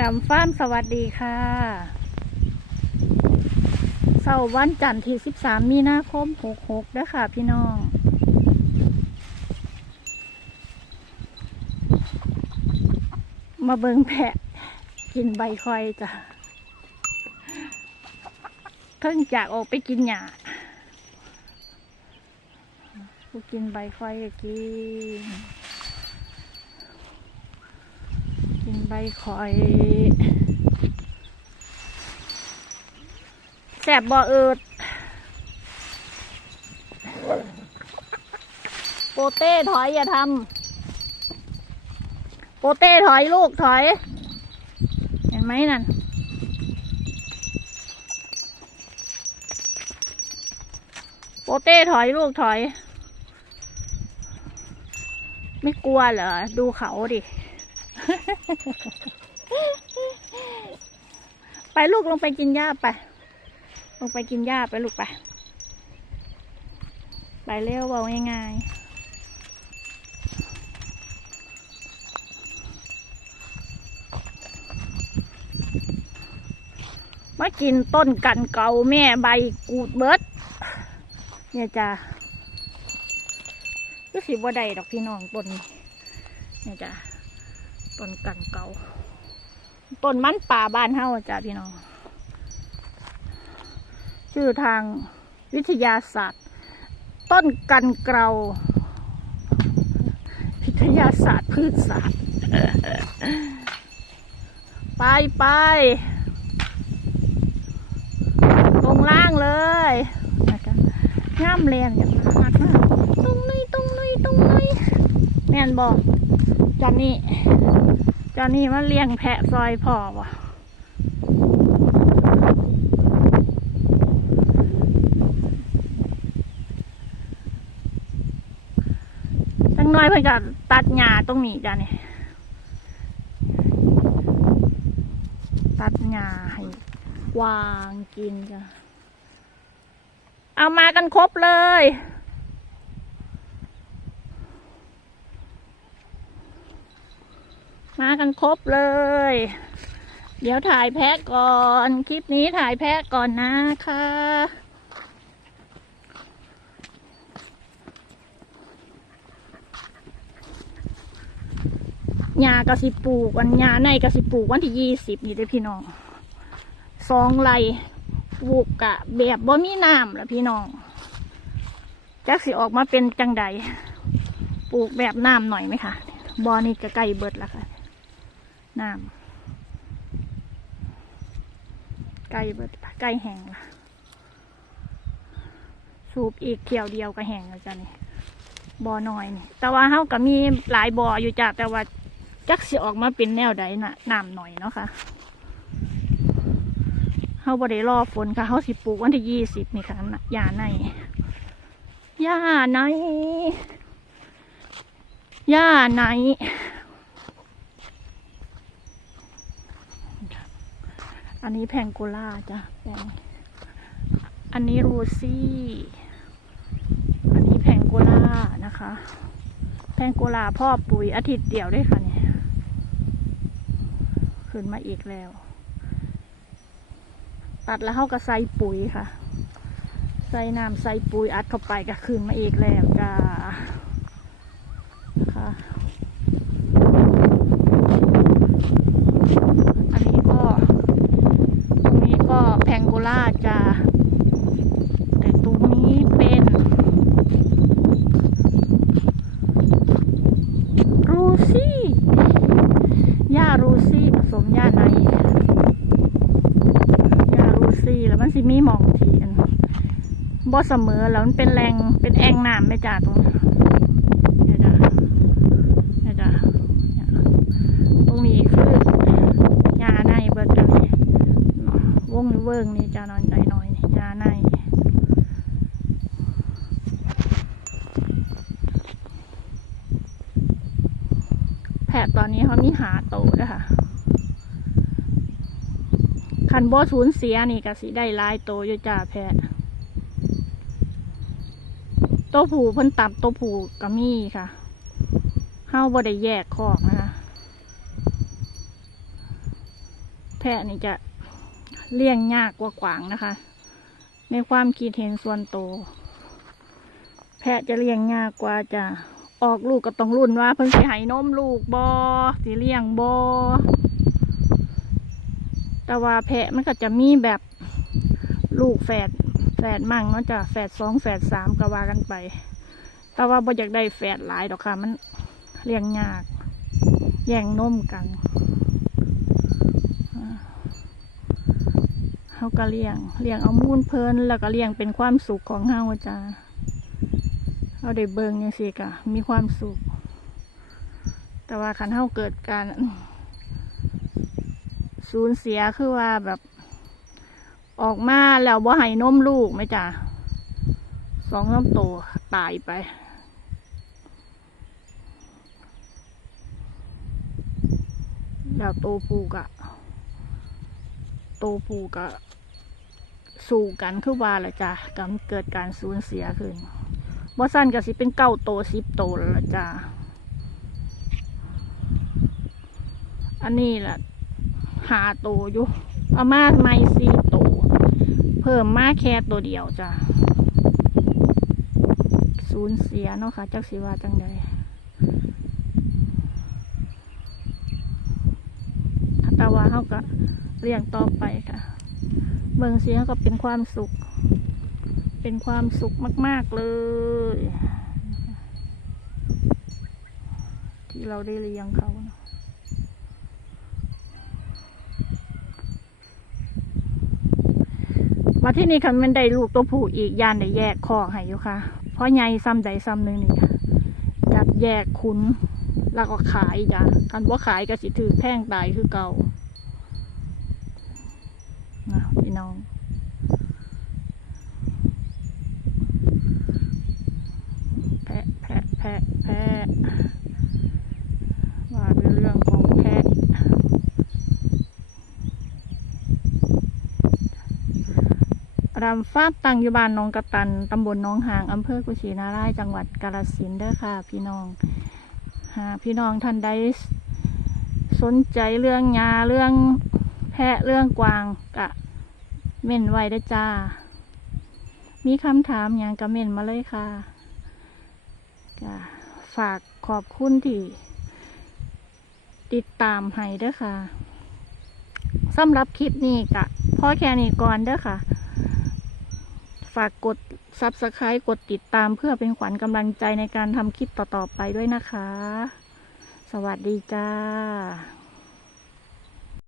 ดามฟ้ามสวัสดีค่ะเสาร์วันจันทร์ที่ 13 มีนาคม 66เด้อค่ะพี่น้อง มาเบิงแพะ กินใบคอยจ้ะเพิ่งจากออกไปกินหญ้าผู้กินใบคอยก็กิน กิน ใบคอย แสบบ่อเอิดโปเต้ถอยอย่าทำโปเต้ถอยลูกถอย เห็นไหมนั่นโปเต้ถอยลูกถอย ไม่กลัวเหรอ ดูเขาดิ ไปลูกลงไปกินหญ้าไป ลงไปกินหญ้าไปลูกไป ไปเร็วเบาง่ายๆมากินต้นกันเก่าแม่ใบกูดเบิดเนี่ยจ้ะก็สิบ่ได้ดอกพี่น้องต้นเนี่ยจ้ะ ต้นกันเก่าต้นมันป่าบ้านเฮาจ้ะพี่น้อง ชื่อทางวิทยาศาสตร์ ต้นกันเกลาวิทยาศาสตร์พืชศาสตร์ไปไปตรงล่างเลยนะคะย่ามเรียนอย่างนักมากตรงนี้ตรงนี้ตรงนี้แม่นบอก จอนนี่จอนนี่มาเลี้ยงแพะซอยพอวะตั้งน้อยเพิ่นจะตัดหญ้าตรงนี้จ้ะนี่ตัดหญ้าให้วางกินจ้ะเอามากันครบเลย มากันครบเลย เดี๋ยวถ่ายแพะก่อน คลิปนี้ถ่ายแพะก่อนนะคะยากระสิปลูกวันยาในกระสิปลูกวันที่ยี่สิบนี่เด้พี่น้องสองไรปลูกกะแบบบ่มีน้ำละพี่น้องจักสิออกมาเป็นจังใดปลูกแบบน้ำหน่อยไหมคะบอนี่ก็ใกล้เบิดแล้วค่ะ น้ำใกล้เบิดละใกล้แห้งละสูบอีกเที่ยวเดียวก็แห้งแล้วจ้ะนี่บ่อน้อยนี่แต่ว่าเฮาก็มีหลายบ่ออยู่จ้ะแต่ว่าจักสิออกมาเป็นแนวใดน่ะน้ำหน่อยเนาะค่ะเฮาบ่ได้รอฝนค่ะเฮาสิปลูกวันที่ยี่สิบนี่ค่ะน่ะยาในยาในยาใน อันนี้แพงโกล่าจ้ะแพงอันนี้รูซี่ อันนี้แพงโกล่านะคะ แพงโกล่าพ่อปุ๋ยอาทิตย์เดียวได้ค่ะเนี่ยขึ้นมาอีกแล้ว ตัดแล้วเขาก็ใส่ปุ๋ยค่ะ ใส่น้ำใส่ปุ๋ยอัดเข้าไปก็คืนมาอีกแล้วจ้าค่ะอันนี้ก็ ตรงนี้ก็แพงโกล่าจ้าแต่ตรงนี้เป็นรูซี่หญ้ารูซี่ผสมหญ้าใน ยารูซี่แล้วมัน สิมีหมองทีอันบ่เสมอแล้วมันเป็นแรงเป็นแองน้ำไม่จ่าตรงนี้จ้ะเดี๋ยจ้ะตรงนี้คือยาในเบิดกันนี่วงเวิงนี่จ้านอนใจหน่อยนี่ยาในแพทย์ตอนนี้เขามีหาโตด้วยค่ะ คันบ่สูญเสียนี่ก็สิได้หลายโตอยู่จ้าแพะโตผูเพิ่นตับโตผูก็มีค่ะเฮาบ่ได้แยกคอกนะคะ แพะนี่จะเลี้ยงยากกว่ากวางนะคะ ในความคิดเห็นส่วนโต แพะจะเลี้ยงยากกว่าจะออกลูกก็ต้องรุ่นว่า เพิ่นสิให้นมลูกบอสิเลี้ยงบอ แต่ว่าแพะมันก็จะมีแบบลูกแฝดแฝดมั่งเนาะจ้ะแฝดสองแฝดสามก็ว่ากันไป แต่ว่าบ่อยากได้แฝดหลายดอกค่ะ มันเลี้ยงยาก แย่งนมกันเขาก็เลี้ยงเลี้ยงเอามูนเพลินแล้วก็เลี้ยงเป็นความสุขของเฮาจ้าเราได้เบิ่งยังสิกะมีความสุข แต่ว่าคันเฮาเกิดการ สูญเสียคือว่าแบบ ออกมาแล้วบ่ให้นมลูกไหมจ้ะสองน้ำโตตายไป แล้วโตปูกะโตปูกะสู่กันคือว่าแหละจ้ะกำเกิดการสูญเสียขึ้นบ่สั้นก็สิเป็นเก้าโตสิบโตแล้วล่ะจ้ะ อันนี้แหละ หาโตอยู่ เอามาไม่สี่โตเพิ่มมาแค่ตัวเดียวจ้ะสูญเสียเนาะค่ะ จักสิว่าจังใดแต่ว่าเขาก็เลี้ยงต่อไปค่ะเบิ่งสีเขาก็เป็นความสุข เป็นความสุขมาก ๆ เลย ที่เราได้เลี้ยงเขาเนะ มาที่นี่ค่ะมันได้ลูกตัวผู้อีกยานได้แยกคอกให้อยู่ค่ะ เพราะใหญ่ซ้ำใดซ้ำหนึ่งนี่ค่ะจับแยกคุ้นแล้วก็ขายจ้ะคันว่าขายก็สิถือแพงตายคือเก่านะพี่น้อง แพะแพะแพะแพะว่าเป็นเรื่องของแพะ รำฟ้าร์มตั้งอยู่บ้านหนองกระตัน ตำบลหนองหาง อำเภอกุชินารายจังหวัดกาฬสินธุ์เด้อค่ะ พี่น้องหาพี่น้องท่านใดสนใจเรื่องยาเรื่องแพะเรื่องกวางกะเม่นไว้ได้จ้า มีคำถามอย่างกะเม่นมาเลยค่ะก็ฝากขอบคุณที่ ติดตามให้เด้อค่ะสำหรับคลิปนี้กะพอแค่นี้ก่อนเด้อค่ะ ฝากกด subscribe กดติดตามเพื่อเป็นขวัญกำลังใจในการทำคลิปต่อ ๆ ไปด้วยนะคะ สวัสดีจ้า